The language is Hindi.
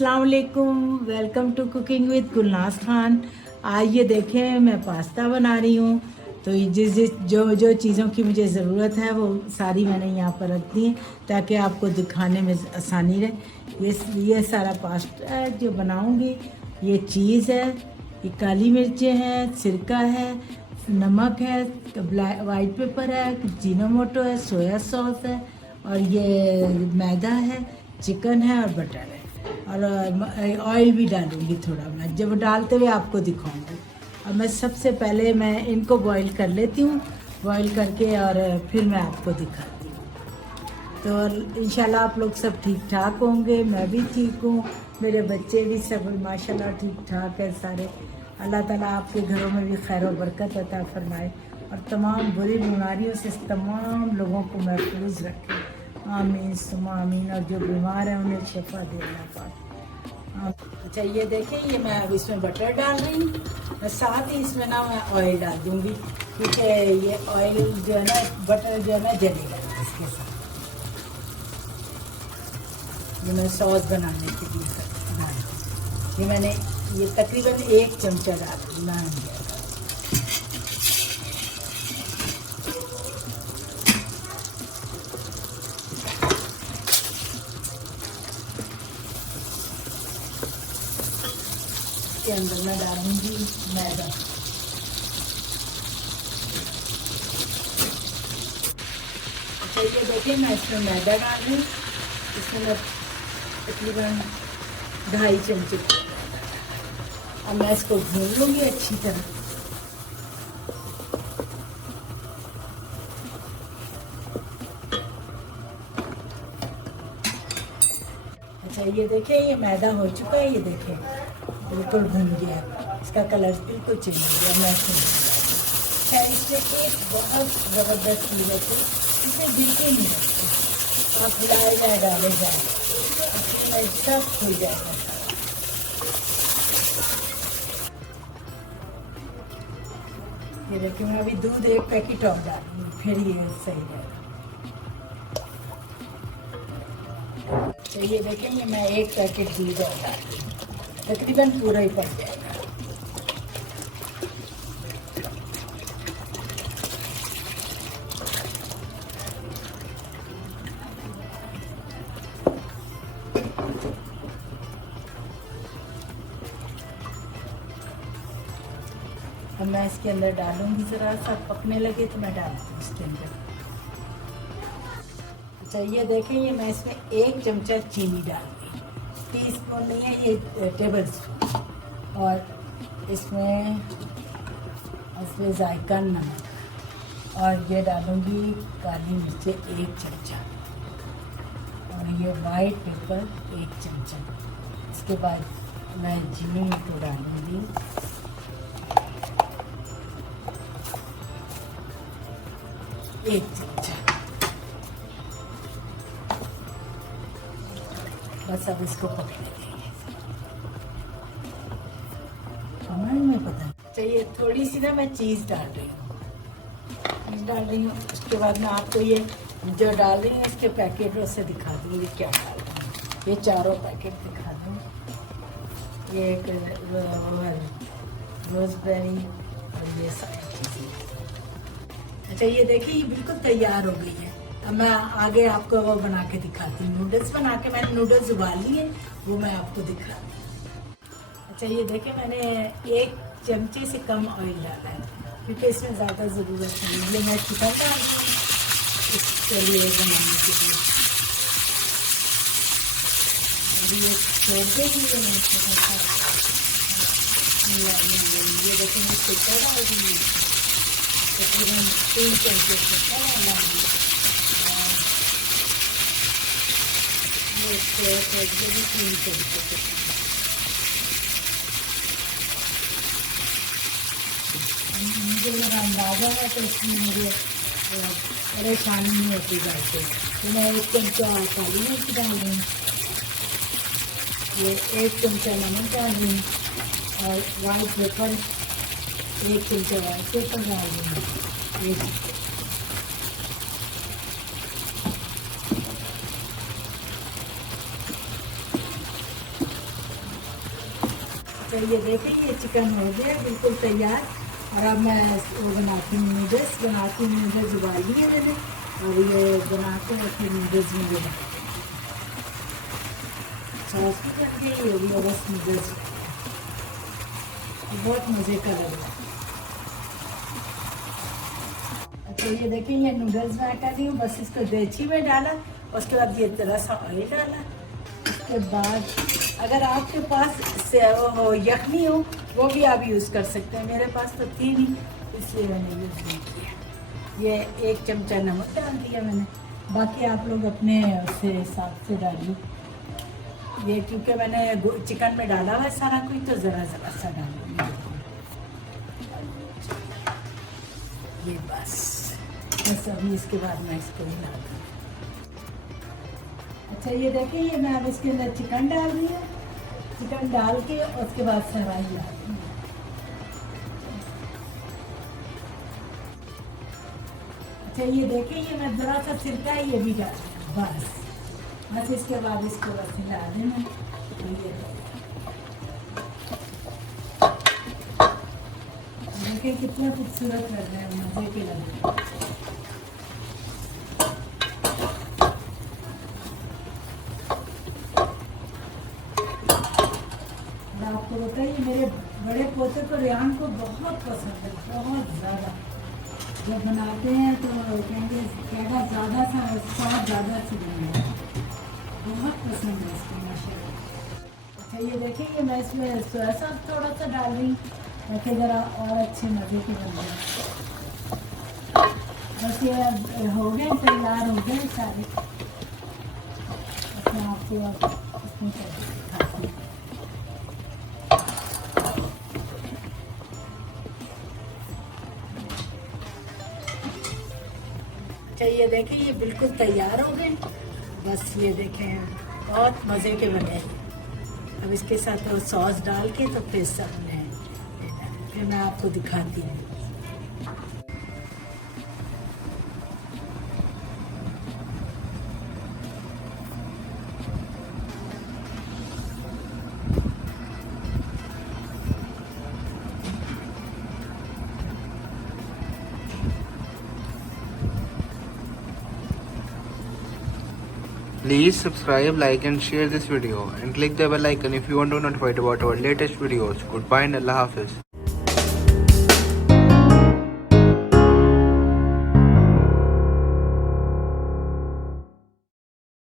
अस्सलाम वालेकुम, welcome to cooking with Gulnaz Khan. आज ये देखें मैं पास्ता बना रही हूँ। तो ये जिस जिस जो जो चीज़ों की मुझे ज़रूरत है वो सारी मैंने यहाँ पर रख दी है ताकि आपको दिखाने में आसानी रहे। ये सारा पास्ता है जो बनाऊँगी। ये चीज़ है, ये काली मिर्चें हैं, सिरका है, नमक है, वाइट पेपर है, जीनोमोटो है, सोया सॉस है और ये मैदा है, चिकन है और बटर है और ऑयल भी डालूंगी थोड़ा। मैं जब डालते हुए आपको दिखाऊंगी। और मैं सबसे पहले मैं इनको बॉईल कर लेती हूँ, बॉईल करके और फिर मैं आपको दिखाती हूँ। तो इंशाल्लाह आप लोग सब ठीक ठाक होंगे, मैं भी ठीक हूँ, मेरे बच्चे भी सब माशाल्लाह ठीक ठाक है सारे। अल्लाह ताला आपके घरों में भी खैर और बरकत अता फरमाए और तमाम बुरी बीमारियों से तमाम लोगों को महफूज रखे। आमीन सुमा आमीन। और जो बीमार है उन्हें शिफा दे अल्लाह पाक। अच्छा ये देखें, ये मैं अब इसमें बटर डाल रही हूँ, मैं साथ ही इसमें ना मैं ऑयल डाल दूँगी क्योंकि ये ऑयल जो है ना, बटर जो है ना जलेगा इसके साथ। ये मैं सॉस बनाने के लिए डाल ये मैंने ये तकरीबन 1 चमचा डाल दिया। के अंदर मैं डालूंगी मैदा। अच्छा ये देखिए, मैं इसमें मैदा डाल रही हूँ। इसमें मैं तकरीबन 2.5 चमचे और मैं इसको भून लूँगी अच्छी तरह। अच्छा ये देखिए, ये मैदा हो चुका है, ये देखिए बिल्कुल भून गया, इसका कलर बिल्कुल चेंज हो गया। मैं इसमें एक बहुत ज़बरदस्त चीज़ है, इसमें बिल्कुल नहीं रखते, आप हिलाए जाए डाले जाए सब खुल जाएगा। ये देखिए, मैं अभी दूध 1 पैकेट और डालूंगी, फिर ये सही रहेगा। तो ये देखेंगे, मैं 1 पैकेट दूध और डाल दूँ, तकरीबन पूरा ही पड़ जाएगा। अब मैं इसके अंदर डालूंगी, ज़रा सा पकने लगे तो मैं डालती हूँ इसके अंदर। अच्छा ये देखें, ये मैं इसमें 1 चमचा चीनी डाल दी, टीस्पून नहीं है ये, टेबल स्पून। और इसमें जायका नमक और ये डालूंगी काली मिर्चें 1 चमचा और ये वाइट पेपर 1 चमचा। इसके बाद मैं जीनोमोटो डालूंगी 1 चमचा। बस अब इसको पकने देंगे। समझ में पता चाहिए, थोड़ी सी ना मैं चीज़ डाल रही हूँ। उसके बाद मैं आपको ये जो डाल रही हूँ इसके पैकेटों से दिखा दूँगी क्या डाल रही हूँ। ये चारों पैकेट दिखा दूँ। ये एक रोज़बेरी और ये सारी चीज़ें। अच्छा ये देखिए, ये बिल्कुल तैयार हो गई है। अब मैं आगे आपको वो बना के दिखाती हूँ। नूडल्स बना के मैंने नूडल्स उबाल लिए, वो मैं आपको दिखा दूँ। अच्छा ये देखिए, मैंने 1 चमचे से कम ऑयल डाला है क्योंकि इसमें ज़्यादा ज़रूरत नहीं है। मैं चिकन डाल दूँ इसके लिए बनाने के लिए। ये छोड़ देंगे, ये देखिए मैं चिकन डाल दूँगी तकरीबन 3 चमचे से डालूँगी और ये भी 3 चमचे से। मुझे मेरा अंदाज़ा है तो इसमें मुझे परेशानी नहीं होती जाती। तो मैं 1 चमचा काली मिर्च डाल रही हूँ, ये 1 चमचा नमक डाल रही हूँ और वाइट पेपर 1 चमचा वाइट पेपर डाल रही हूँ। तो ये देखें ये चिकन हो गया बिल्कुल तैयार। और अब मैं वो बनाती हूँ नूडल्स, बनाती हूँ नूडल्स उबाल लिए मैंने और ये बना के फिर नूडल्स में ये सॉस भी बन गई, ये भी बस नूडल्स बहुत मज़े का लग रहा है। तो ये देखिए ये नूडल्स मैं कर रही हूँ, बस इसको देची में डाला, उसके बाद ये थोड़ा सा ऑयल डाला। उसके बाद अगर आपके पास वो यखनी हो वो भी आप यूज़ कर सकते हैं, मेरे पास तो थी नहीं इसलिए मैंने यूज़ नहीं किया। ये 1 चमचा नमक डाल दिया मैंने, बाकी आप लोग अपने उससे हिसाब से डालिए। ये क्योंकि मैंने चिकन में डाला हुआ है सारा कुछ, तो ज़रा ज़रा सा डालूंगी ये बस अभी इसके बाद मैं इसको हिला दूँ। अच्छा ये देखिए ये मैं अब इसके अंदर चिकन डाल रही हूँ, चिकन डाल के उसके बाद सराई ला रही हूँ। अच्छा ये देखिए ये मैं ज़रा सा सिरका ये भी डाल रही हूँ बस इसके बाद इसको बस हिला देना। देखिए कितना खूबसूरत लग रहा है, मज़े के लग रहे हैं। आपको बताइए मेरे बड़े पोते को रेहान को बहुत पसंद है, बहुत ज़्यादा। जब बनाते हैं तो कहेंगे ज़्यादा ज़्यादा सा स्वाद ज़्यादा से बनाए, बहुत पसंद है इसको माशाल्लाह। अच्छा ये देखिए ये मैं इसमें सोया सॉस थोड़ा सा डाल रही हूँ ताकि ज़रा और अच्छे मज़े के बन जाए। बस ये हो गए तैयार हो गए सारे। अच्छा आपको इसमें दिखाती हूँ। ये देखें ये बिल्कुल तैयार हो गए, बस ये देखें बहुत मज़े के बने। अब इसके साथ वो सॉस डाल के तो फिर सब फिर मैं आपको दिखाती हूँ। Please subscribe, like and share this video and click the bell icon if you want to be notified about our latest videos. Goodbye and Allah Hafiz.